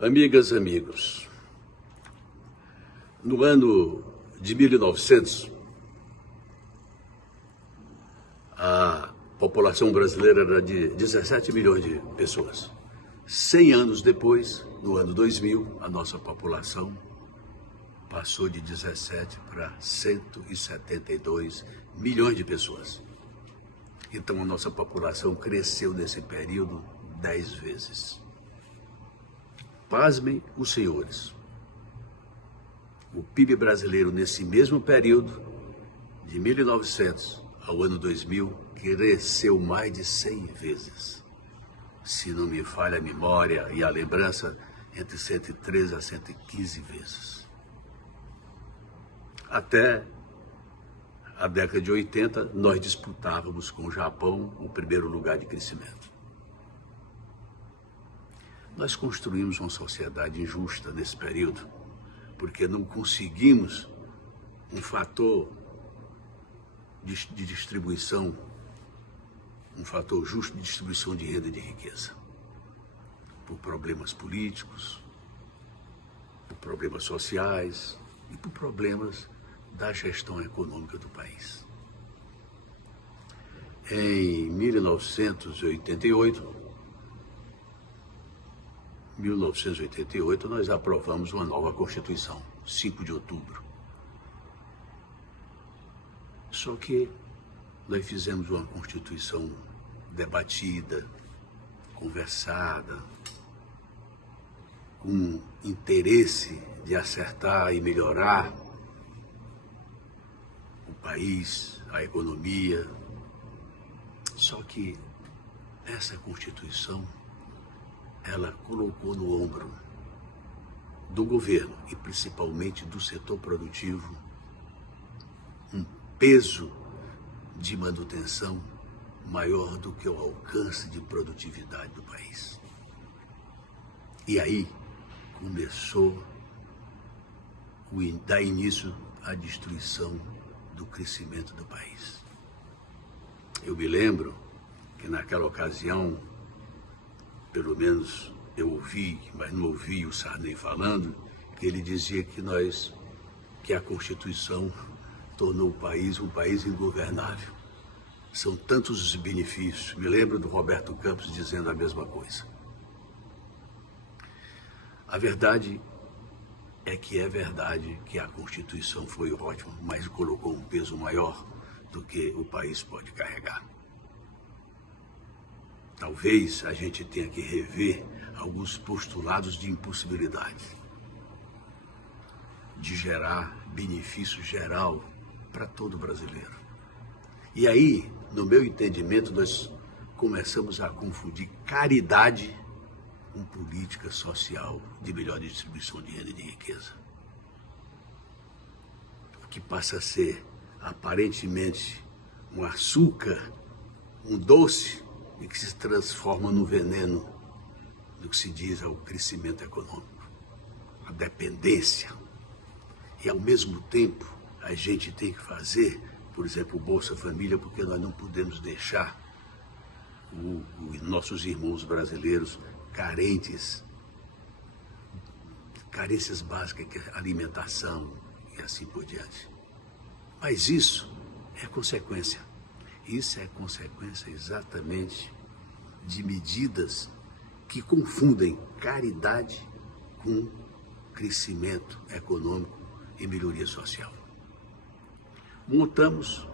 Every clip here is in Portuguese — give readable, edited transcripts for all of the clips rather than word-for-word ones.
Amigas, amigos, no ano de 1900, a população brasileira era de 17 milhões de pessoas. 100 anos depois, no ano 2000, a nossa população passou de 17 para 172 milhões de pessoas. Então a nossa população cresceu nesse período 10 vezes. Pasmem os senhores. O PIB brasileiro nesse mesmo período, de 1900 ao ano 2000, cresceu mais de 100 vezes. Se não me falha a memória e a lembrança, entre 113 a 115 vezes. Até a década de 80, nós disputávamos com o Japão o primeiro lugar de crescimento. Nós construímos uma sociedade injusta nesse período, porque não conseguimos um fator de distribuição, um fator justo de distribuição de renda e de riqueza. Por problemas políticos, por problemas sociais e por problemas da gestão econômica do país. Em 1988, nós aprovamos uma nova Constituição, 5 de outubro. Só que nós fizemos uma Constituição debatida, conversada, com interesse de acertar e melhorar o país, a economia. Só que essa Constituição, ela colocou no ombro do governo e principalmente do setor produtivo um peso de manutenção maior do que o alcance de produtividade do país. E aí começou a dar início à destruição do crescimento do país. Eu me lembro que naquela ocasião, pelo menos eu ouvi, mas não ouvi o Sarney falando, que ele dizia que a Constituição tornou o país um país ingovernável. São tantos os benefícios. Me lembro do Roberto Campos dizendo a mesma coisa. A verdade é verdade que a Constituição foi ótima, mas colocou um peso maior do que o país pode carregar. Talvez a gente tenha que rever alguns postulados de impossibilidade de gerar benefício geral para todo brasileiro. E aí, no meu entendimento, nós começamos a confundir caridade com política social de melhor distribuição de renda e de riqueza. O que passa a ser, aparentemente, um açúcar, um doce, e que se transforma no veneno do que se diz ao crescimento econômico, a dependência. E, ao mesmo tempo, a gente tem que fazer, por exemplo, o Bolsa Família, porque nós não podemos deixar os nossos irmãos brasileiros carências básicas, que é alimentação e assim por diante. Mas isso é consequência. Isso é consequência exatamente de medidas que confundem caridade com crescimento econômico e melhoria social. Montamos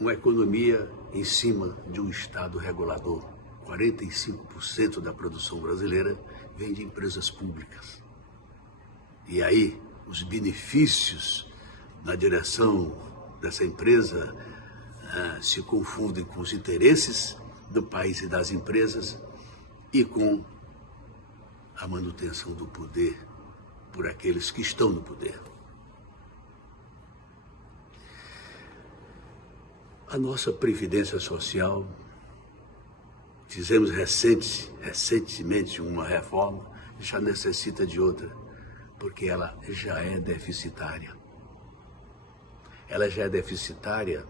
uma economia em cima de um Estado regulador. 45% da produção brasileira vem de empresas públicas. E aí, os benefícios na direção dessa empresa se confundem com os interesses do país e das empresas e com a manutenção do poder por aqueles que estão no poder. A nossa Previdência Social, fizemos recentemente uma reforma, já necessita de outra, porque ela já é deficitária. Ela já é deficitária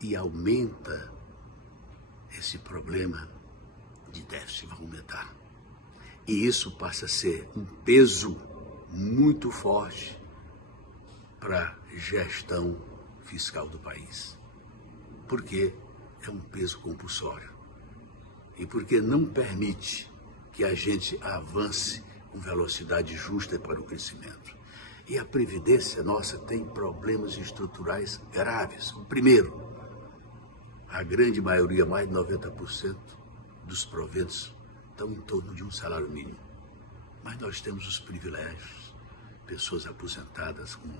e aumenta esse problema de déficit vai aumentar. E isso passa a ser um peso muito forte para a gestão fiscal do país. Porque é um peso compulsório. E porque não permite que a gente avance com velocidade justa para o crescimento. E a Previdência nossa tem problemas estruturais graves. O primeiro, a grande maioria, mais de 90% dos proventos estão em torno de um salário mínimo. Mas nós temos os privilégios, pessoas aposentadas com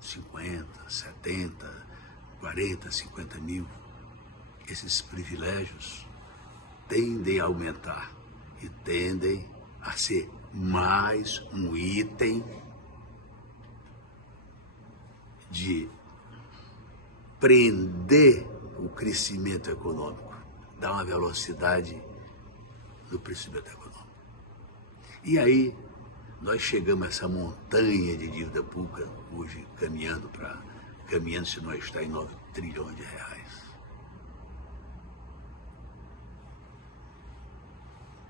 50, 70, 40, 50 mil. Esses privilégios tendem a aumentar e tendem a ser mais um item de prender o crescimento econômico, dar uma velocidade no crescimento econômico. E aí nós chegamos a essa montanha de dívida pública, hoje caminhando se nós está em 9 trilhões de reais.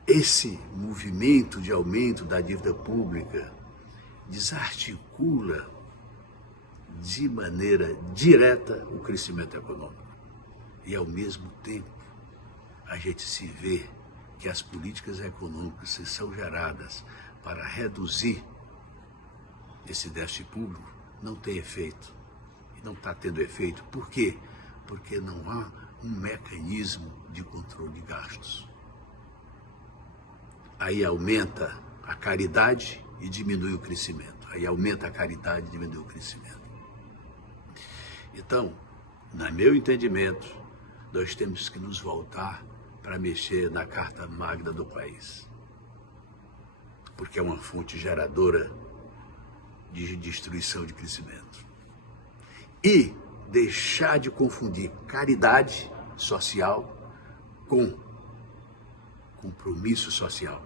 Esse movimento de aumento da dívida pública desarticula de maneira direta o crescimento econômico. E, ao mesmo tempo, a gente se vê que as políticas econômicas que são geradas para reduzir esse déficit público não tem efeito. E não está tendo efeito. Por quê? Porque não há um mecanismo de controle de gastos. Aí aumenta a caridade e diminui o crescimento. Aí aumenta a caridade e diminui o crescimento. Então, no meu entendimento, nós temos que nos voltar para mexer na Carta Magna do país. Porque é uma fonte geradora de destruição de crescimento. E deixar de confundir caridade social com compromisso social.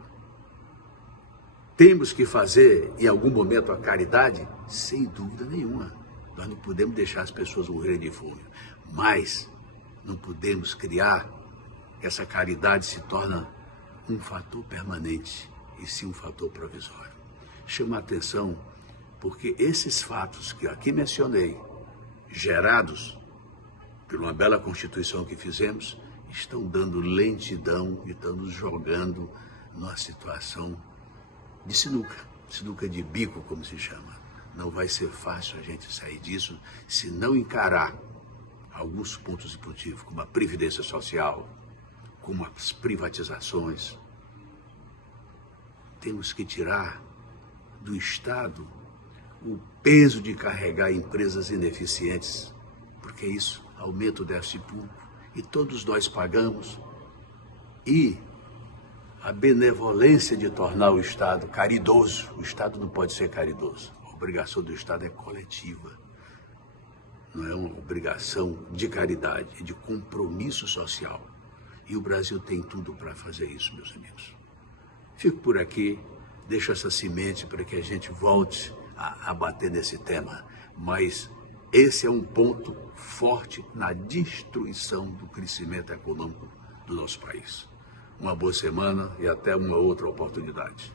Temos que fazer, em algum momento, a caridade? Sem dúvida nenhuma. Nós não podemos deixar as pessoas morrerem de fome. Mas não podemos criar que essa caridade se torna um fator permanente e sim um fator provisório. Chama a atenção porque esses fatos que eu aqui mencionei, gerados por uma bela Constituição que fizemos, estão dando lentidão e estão nos jogando numa situação de sinuca de bico, como se chama. Não vai ser fácil a gente sair disso se não encarar alguns pontos positivos, como a previdência social, como as privatizações. Temos que tirar do Estado o peso de carregar empresas ineficientes, porque isso aumenta o déficit público e todos nós pagamos. E a benevolência de tornar o Estado caridoso. O Estado não pode ser caridoso. A obrigação do Estado é coletiva. Não é uma obrigação de caridade, é de compromisso social. E o Brasil tem tudo para fazer isso, meus amigos. Fico por aqui, deixo essa semente para que a gente volte a bater nesse tema. Mas esse é um ponto forte na destruição do crescimento econômico do nosso país. Uma boa semana e até uma outra oportunidade.